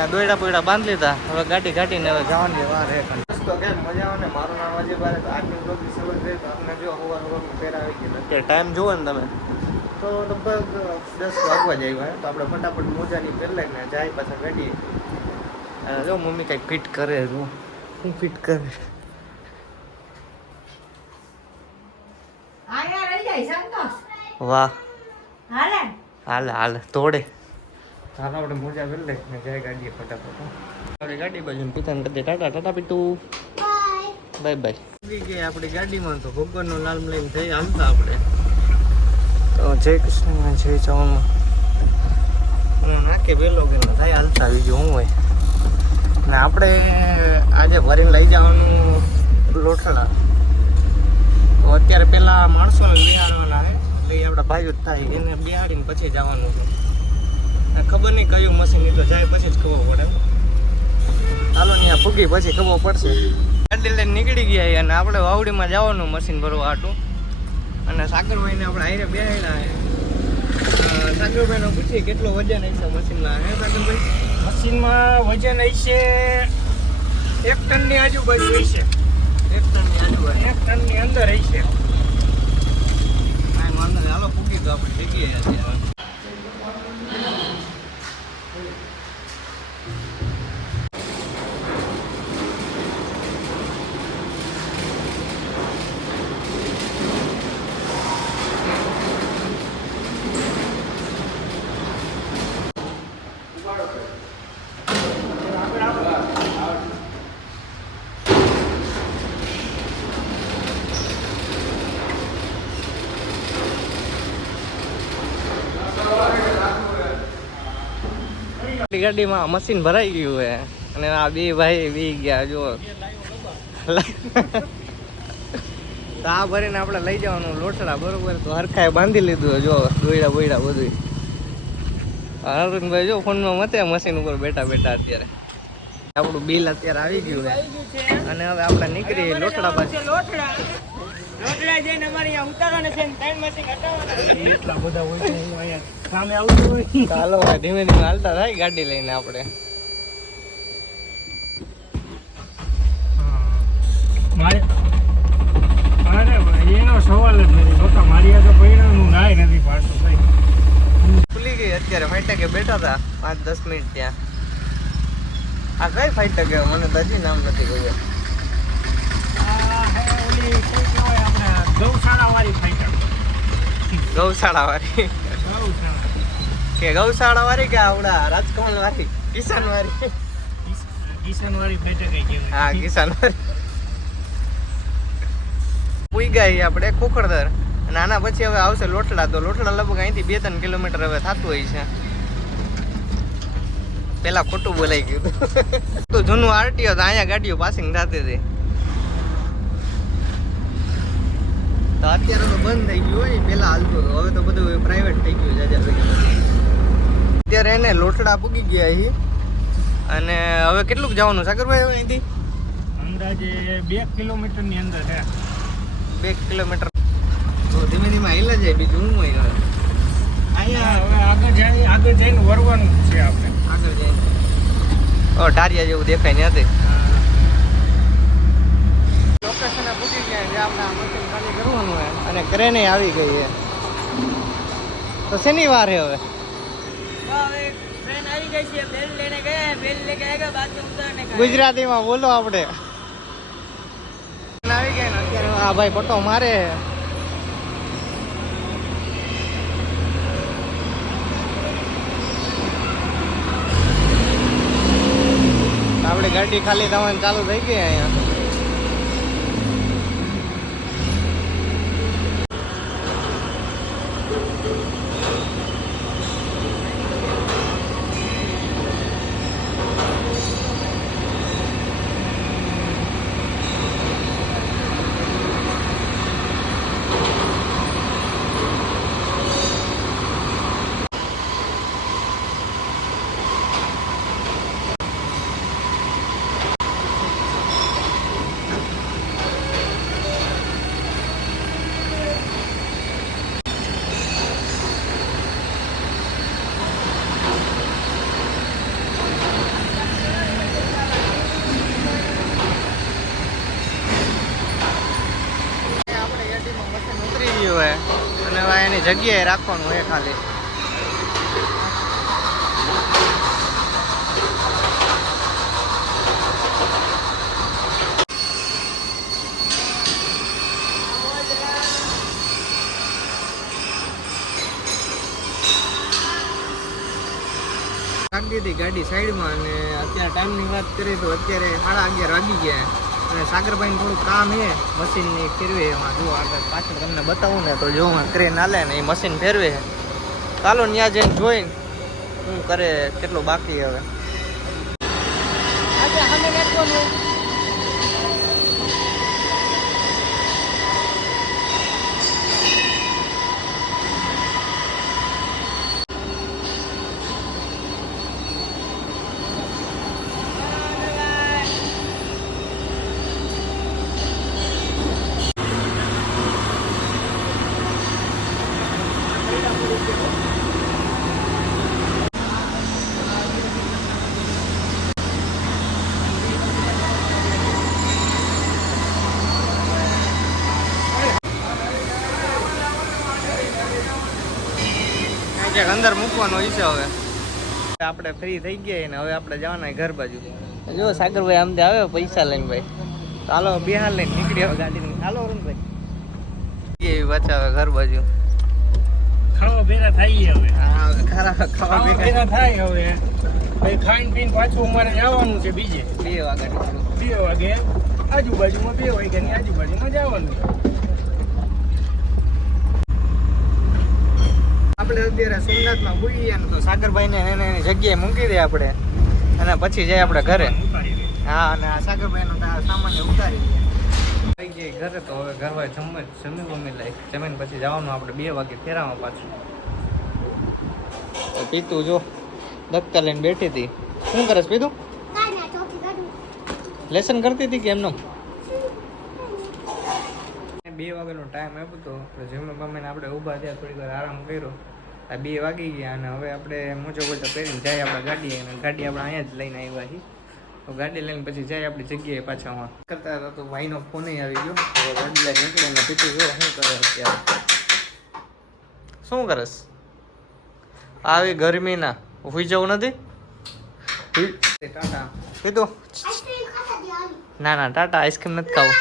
અને દોયડા બોયડા બાંધી લીધા. હવે ગાડી કાઢીને હવે જવાની વાર હે. તો કેમ મજા આવે ને. મારું નામ અજય ભારત. આજની બ્લોગની શરૂઆત કરી તો આપણે જો સવાર ફેર આવી ગયો. અત્યારે ટાઈમ જુઓ ને તમે તો લગભગ 10 વાગવા જ આવ્યા. તો આપણે ફટાફટ મોજાની પહેલા ને જાય પાછા ગાડીએ. જો મમ્મી કંઈક ફિટ કરે. જો શું ફિટ કરે. વાહ હાલે હાલે હાલે તોડે. હાલ આપણે મોજા પહેલે ને જાય ગાડીએ ફટાફટ. આપણી ગાડી બાજુ પિતાને કદે ટાટા ટાટા પીટું બાય બાય. આવી ગઈ આપણી ગાડીમાં તો ભગવાનનો નામ લઈને જઈ હાલતા આપણે. તો જય કૃષ્ણ જય ચાવમાં નાખે પેલો કે થાય હાલતા આવી ગયું હું હોય ને. આપણે આજે ભરીને લઈ જવાનું લોઠડા. તો અત્યારે પેલા માણસોને બિહારવાના હે એટલે આપણા ભાઈઓ જ થાય એને બિહાડીને પછી જવાનું છે. ખબર નહીં કયું મશીન તો જાય પછી જ ખબર પડે. ચાલો ત્યાં ફૂગી પછી ખબર પડશે. ગાડી લઈને નીકળી ગયા અને આપણે વાવડીમાં જવાનું મશીન ભરવા હાટું. અને સાગરભાઈને આપણે હારે બેહાડ્યા. સાગરભાઈને પૂછીએ કેટલો વજન હશે મશીનમાં. હે સાગરભાઈ? મશીનમાં વજન હશે 1 ટનની આજુબાજુ હશે. 1 ટનની આજુબાજુ 1 ટનની અંદર હશે. કાંઈ વાંધો નહીં. હાલો ફૂગી તો આપણે જગ્યાએ અત્યારે. ગાડીમાં મશીન ભરાઈ ગયું હે અને આ બે ભાઈ બી ગયા જો. તો આ ભરીને આપણે લઈ જવાનું લોટડા બરોબર. તો હરખાએ બાંધી લીધું જો દોયડા બોયડા બધું. અરવિંદભાઈ જો ફોનમાં મતે મશીન ઉપર બેઠા બેઠા. અત્યારે આપણું બિલ અત્યારે આવી ગયું છે અને હવે આપણે નીકળીએ લોટડા બાજુ. લોટડા જઈને અમારે અહીંયા ઉતારવાના છે ને 3 મશીન હટાવવાના. એટલા બધા હોય તો હું અહીંયા સામે આવતો હોય. ચાલો ધીમે ધીમે હાલતા થાય ગાડી લઈને આપણે. મારે અરે ભાઈ એનો સવાલ જ નથી. લોટા મારી આગળ પૈણાનું નાય નથી પાડતું ભાઈ. ખુલી ગઈ અત્યારે. ફાઈટકે બેઠા હતા 5-10 મિનિટ ત્યાં. આ કઈ ફાઈટક મને તો હજી નામ નથી ગયું. ઓલી શું કહેવાય આપણે ગૌશાળા વાળી ફાઈટર. ગૌશાળા વાળી કે ગૌશાળા વાળી કે આવડા રાજકમલ વાળી કિસાન વાળી. કિસાન વાળી ફાઈટર કઈ કહેવાય. હા કિસાન વાળી. પૂઈ ગઈ આપણે ખોખરદર અને આના પછી હવે આવશે લોટડા. તો લોટડા લગભગ અહીંથી 2-3 કિલોમીટર હવે થતું હોય છે. પેલા ખોટું બોલાઈ ગયું તો જૂનું આરટીઓ તો અહીંયા ગાડીઓ પાસિંગ થતી હતી. તો અત્યારે તો બંધ થઈ ગયું હોય. પેલા હાલતું હતું. હવે તો બધું પ્રાઇવેટ થઈ ગયું છે. અત્યારે એને લોટડા પૂગી ગયા અહીં. અને હવે કેટલુંક જવાનું સાગરભાઈ હવે અહીંથી? અંદાજે 2 કિલોમીટરની અંદર છે. 2 કિલોમીટર. તો ધીમે ધીમે હાઈલા જાય. બીજું હું હોય હવે અહીંયા હવે આગળ જઈને વરવાનું છે આપણે. આગળ જઈને ટારિયા જેવું દેખાય ને હતી. લોકેશને પૂછી ગયા જે આપણે મશીન ખાલી કરવાનું હોય અને ક્રેને આવી ગઈ છે. તો શેની વાર છે હવે? ગુજરાતીમાં બોલો આપણે. આવી ગયા ને અત્યારે આ ભાઈ પટ્ટો મારે. આપણી ગાડી ખાલી થવાની ચાલુ થઈ ગઈ અહીંયા. એની જગ્યાએ રાખવાનું હોય ખાલી. રાખી દીધી ગાડી સાઈડમાં અને અત્યારે ટાઈમની વાત કરીએ તો અત્યારે 11:30 વાગી ગયા અને સાગરભાઈને થોડું કામ છે મશીનની ફેરવે એમાં જો આગળ પાછળ તમને બતાવું ને તો જો ક્રેન હાલે ને એ મશીન ફેરવે ચાલો ત્યાં જઈને જોઈને શું કરે કેટલું બાકી હવે. આજે સામે નાખવાનું અંદર મૂકવાનો હોય છે. હવે આપણે ફ્રી થઈ ગયા ને હવે આપણે જવાના ઘર બાજુ. જો સાગરભાઈ આમથી આવે પૈસા લઈને ભાઈ ચાલો બિહાર લઈને નીકળી હવે ગાડી ચાલો અરુણભાઈ એ પાછા હવે ઘર બાજુ ખાવા ભેરા થાય હવે. હા ખાવા ભેગા થાય હવે ભાઈ ખાઈને પીને પાછું અમારે જવાનું છે બીજે 2 વાગે 2 વાગે આજુબાજુમાં 2 વાગ્યાની આજુબાજુમાં જવાનું. આપણે અત્યારે સોમનાથમાં ભૂલી ગયા ને તો સાગરભાઈને એની જગ્યાએ મૂકી દે આપણે અને પછી જાય આપણે ઘરે. હા અને આ સાગરભાઈનો સામાન ઉતારી દે થઈ જાય ઘરે. તો હવે ઘર હોય જમી લઈ જમીન પછી જવાનું આપણે 2 વાગે ફેરામાં પાછું. પીતું જો ધક્કા લઈને બેઠી હતી. શું કરે પીતું? લેસન કરતી હતી કે એમનો? 2 વાગ્યાનો ટાઈમ આપ્યો તો જમીન બમીને આપણે ઊભા થયા થોડીક વાર આરામ કર્યો. આ 2 વાગી ગયા અને હવે આપણે મોજો બોજો પહેરીને જાય આપણે ગાડી અને ગાડી આપણે અહીંયા જ લઈને આવ્યા છીએ. તો ગાડી લઈને પછી જાય આપણી જગ્યાએ પાછા માં કરતા હતા તો ભાઈનો ફોન આવી ગયો. તો ગાડી લઈને નીકળીને પીતું જો શું કરે અત્યારે. શું કરસ આવી ગરમીના ઉભી જવું નથી? ટાટા પીતું? ના ના ટાટા આઈસ્ક્રીમ નથી ખાવું.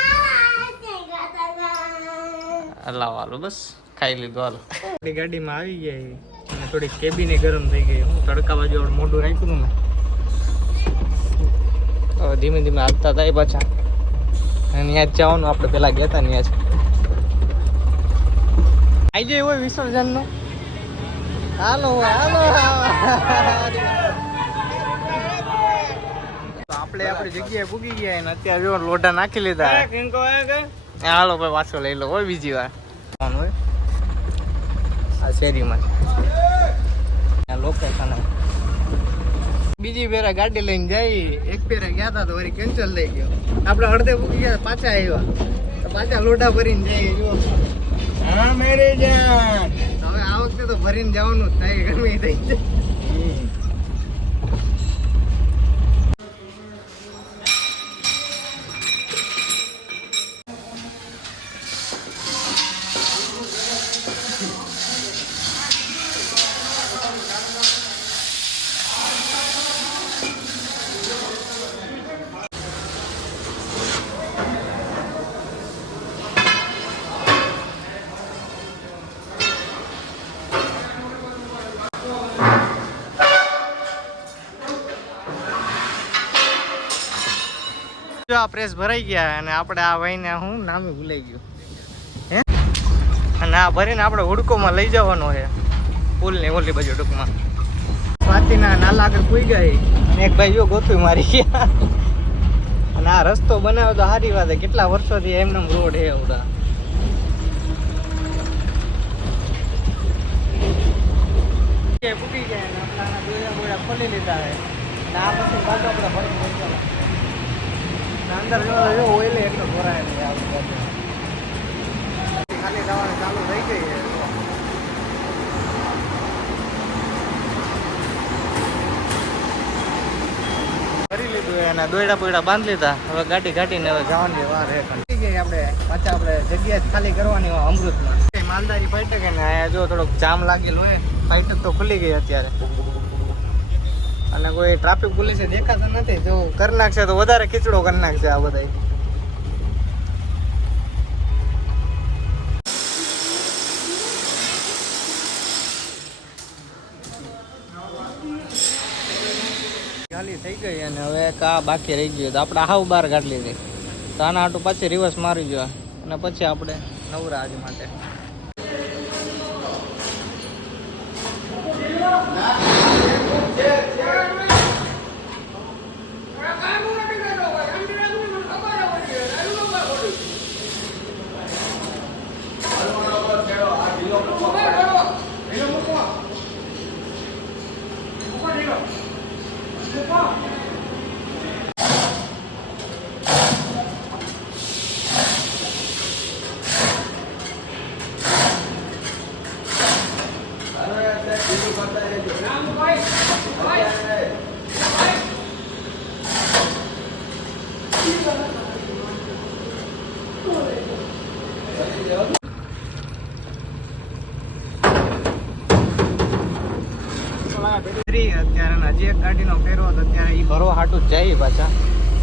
લાવો હાલો બસ ખાઈ લીધું હાલો. આપણી ગાડીમાં આવી ગયા અને થોડી કેબિને ગરમ થઈ ગઈ. હું તડકા બાજુ મોઢું રાખ્યું ને હવે ધીમે ધીમે હાલતા થાય પાછા. અને ત્યાં જ જવાનું આપણે પેલા ગયા હતા ત્યાં જ આવી જાય હોય વિસર્જનનું. હાલો હાલો આપણે આપણી જગ્યાએ પૂગી ગયા અને અત્યારે જો લોઢા નાખી લીધા. હાલો ભાઈ પાછો લઈ લો હોય બીજી વાર હોય આ શેરીમાં લોકેશન. બીજી ફેરા ગાડી લઈને જઈ. એક ફેરા ગયા હતા તો વળી કેન્સલ થઈ ગયો. આપણે અડધે પૂકી ગયા પાછા આવ્યા તો પાછા લોઢા ભરીને જઈએ. જો હા મેરે જાન હવે આ વખતે તો ભરીને જવાનું જ થાય ગમે થઈ જાય. આ પ્રેસ ભરાઈ ગયા અને આપણે આ ભાઈને હું નામે ભૂલાઈ ગયું હે અને આ ભરીને આપણે હુડકોમાં લઈ જવાનો છે પુલની ઓલી બાજુ ટૂંકમાં. સ્વાતિના નાલા આગળ પૂઈ ગઈ અને એક ભાઈ જો ગોથું મારી ગયા. અને આ રસ્તો બનાવ્યો તો સારી વાત. કેટલા વર્ષોથી એમનો રોડ છે એવડા. પૂકી ગયા અને આપણા દોરા બોરા ખોલી લીધા છે અને આ પછી પાછો આપણે ભરી પહોંચવાના. અંદર જો ઓઇલ એટલો ભરાય ખાલી દવાનું ચાલુ થઈ ગઈ છે. કરી લીધું અને દોયડા બોયડા બાંધી લીધા. હવે ગાડી કાઢીને હવે જવાની વાર છે. આપણે પાછા આપણે જગ્યા ખાલી કરવાની અમૃતમાં માલધારી ફાટક ને અહીંયા જો થોડોક જામ લાગેલું હોય, ફાટક તો ખુલી ગઈ અત્યારે અને કોઈ ટ્રાફિક પોલીસે દેખાતા નથી. જો કરી નાખશે તો વધારે ખીચડો કરી નાખશે આ બધા. ખાલી થઈ ગઈ અને હવે કા બાકી રહી ગયું તો આપણે હાવ બહાર કાઢી લીધી. તો આના હાટું પાછી રિવર્સ મારી ગયો અને પછી આપણે નવરા આજ માટે. અત્યારે હજી એક ગાડીનો ફેરવો તો અત્યારે એ ભરવા હાટું જ જાય પાછા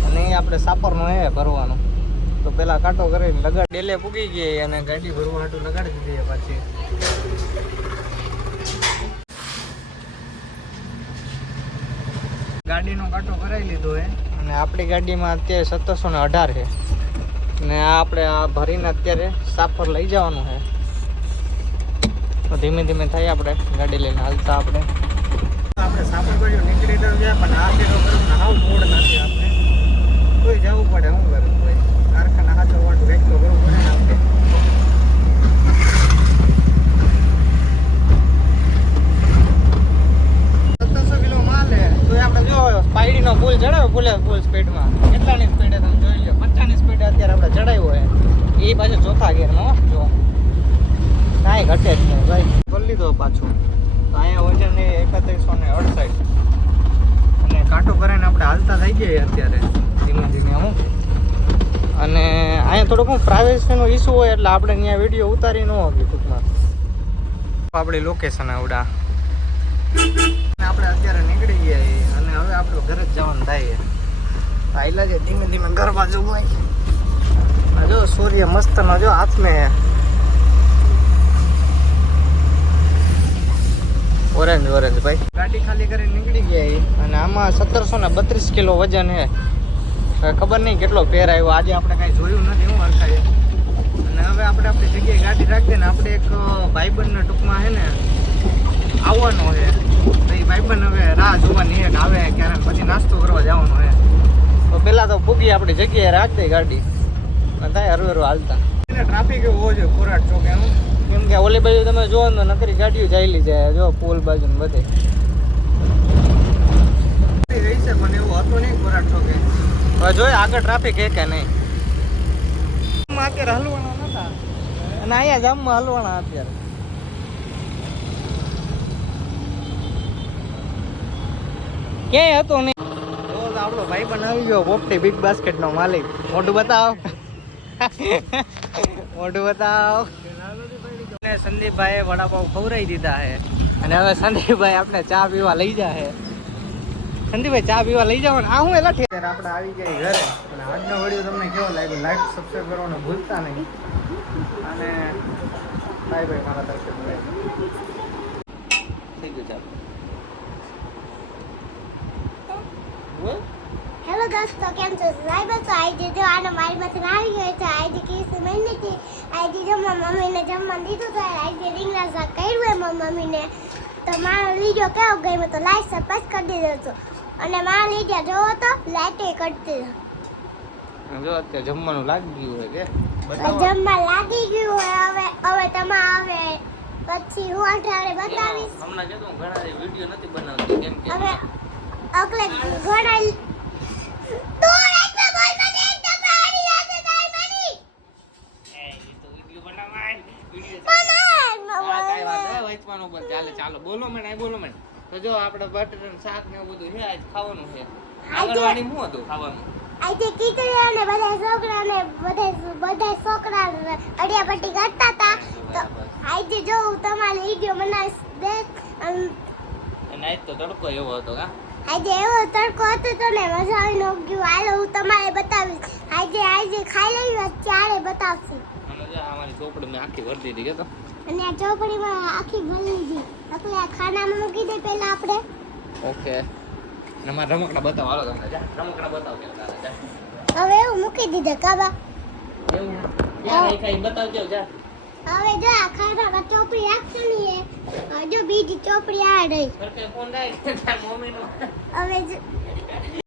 અને એ આપણે સાપરનો હે ભરવાનું. તો પેલા કાંટો કરીને લગાડ ડેલે પૂગી ગઈ અને ગાડી ભરવા હાટું લગાડી દીધી પાછી. ગાડીનો કાંટો કરાવી લીધો હે અને આપણી ગાડીમાં અત્યારે 1718 છે ને આ આપણે આ ભરીને અત્યારે સાપર લઈ જવાનું છે. તો ધીમે ધીમે થાય આપણે ગાડી લઈને હાલતા. આપણે સાપર બાજુ નીકળી તો જાય પણ આ ફેરો કરવું હાવ મૂડ નથી. આપણે કોઈ જવું પડે, શું કરવું ભાઈ, કારખાના હાથો વાટું વેચ તો કરવું પડે ને આપણે. 1700 કિલો માલ હે તો આપણે જો સ્પાઈડીનો પુલ ચડાવ્યો, ફૂલ સ્પીડમાં. કેટલાની સ્પીડે તમે જોઈ લો, 50ની સ્પીડે અત્યારે આપણે ચડાવ્યો હોય. એ પાછું ચોથા ગેરનો જો કાંઈ ઘટે જ નહીં ભાઈ. કરી લીધો પાછું. તો અહીંયા વજન એ 3168 અને કાંટો કરીને આપણે હાલતા થઈ જઈએ અત્યારે ધીમે ધીમે. હું અને અહીંયા થોડુંક હું પ્રાઇવેસીનો ઇસ્યુ હોય એટલે આપણે અહીંયા વિડીયો ઉતારી ન હોવી ટૂંકમાં. આપણી લોકેશન આવડા આપણે અત્યારે નીકળી ગયા અને હવે આપણું ઘરે જ જવાનું થાય. આયલા છે ધીમે ધીમે ઘર બાજુ ભાઈ. જો સૂર્ય મસ્તનો જો હાથમાં ઓરેન્જ ભાઈ. ગાડી ખાલી કરીને નીકળી ગયા અને આમાં 1732 કિલો વજન છે. ખબર નહીં કેટલો ફેર આવ્યો આજે આપણે કાંઈ જોયું નથી. હું અરખાય અને હવે આપણે આપણી જગ્યાએ ગાડી રાખીએ ને આપણે એક ભાઈબંધના ટૂંકમાં છે ને આવવાનો છે. તો એ ભાઈબંધ હવે રાહ જોવાની છે કે આવે ક્યારે, પછી નાસ્તો કરવા જવાનો છે. તો પહેલાં તો ભૂગી આપણી જગ્યાએ રાખી દે ગાડી અને થાય હરવેરો હાલતા. ટ્રાફિક એવો છે કોરાટ ચોકે. હું કેમ કે ઓલી બાજુ તમે જોવો ને નકરી ગાડીઓ ચાલી જાય જો પુલ બાજુ ને બધે રહી છે. મને એવું હતું નહીં કોરાટ ચોકે. હવે જોઈએ આગળ ટ્રાફિક હે કે નહીં. અત્યારે હલવાના નતા અને અહીંયા જામમાં હલવાના અત્યારે. ક્યાંય હતો નહીં. તો આપણો ભાઈ પણ આવી ગયો પોપટી બિગ બાસ્કેટ નો માલિક. મોઢું બતાવો, મોઢું બતાવો. સંદીપભાઈ વડાપાવ ખવડાવી દીધા છે અને હવે સંદીપભાઈ આપણે ચા પીવા લઈ જાય. સંદીપભાઈ ચા પીવા લઈ જાવ ને. આ હું એલા ઠેર આપણે આવી ગયા ઘરે અને આજનો વિડીયો તમને કેવો લાગ્યો લાઈક સબસ્ક્રાઈબ કરવાનું ભૂલતા નહીં અને બાય બાય મારા તરફથી થઈ ગયું. ચાલો હેલો દોસ્તો, કેમ છો? સાહેબ તો આજે જો આને મારી પાસે આવી ગયો છે. આજે કેસ મહિને છે. આજે જો મારી મમ્મીને જમવાનું દીધું તો આજે રીંગણા શાક કર્યું હોય મારી મમ્મીને. તો મારો વિડીયો કેવો ગમ્યો તો લાઈક સબસ્ક્રાઈબ કરી દેજો અને મારા વિડીયો જોવો તો લાઈક કરી દેજો. જો અત્યારે જમવાનું લાગી ગયું હોય કે જમવા લાગી ગયું હોય. હવે તમે આવે પછી હું અઠવાડિયે બતાવીશ. હમણાં જો ઘણા વિડીયો નથી બનાવતી કેમ કે હવે અગલે ઘણા તો એટલે બોલ મને એકદમ આડી લાગે તારી માની એ તો વિડીયો બનાવાય વિડીયો વાંચવાનું બંધ. ચાલો બોલો મને તો જો આપણે બટર શાક ને એવું બધું છે આજ ખાવાનું છે. આગળવાડી શું હતું ખાવાનું? આજે કીધું અને બધા છોકરા અડિયાપટ્ટી કરતા હતા તો આજે જો હું તમારો વિડીયો બનાવીશ દેખ અને આજ તો તડકો એવો હતો કા આજે એવો તડકો હતો તો ને મજા આવી નો ગયું હાલો હું તમારે બતાવીશ આજે ખાઈ લઈ ત્યારે બતાવશું અને જો અમારી ચોપડી મેં આખી ભરી દીધી કે તો અને આ ચોપડીમાં આખી ભરી લીધી એટલે આ ખાનામાં મૂકી દે પહેલા આપણે ઓકે ને મારા રમકડા બતાવો હાલો તમને જા રમકડા બતાવો કે જા હવે એવું મૂકી દીધા કાબા એવું ક્યાં રાખ્યા એ બતાવજો જા હવે જો આ ખાનામાં ચોપડી રાખશો ને જો બીજી ચોપડી આ રહી સરકે ફોન રાખ તાર મમ્મીનો હવે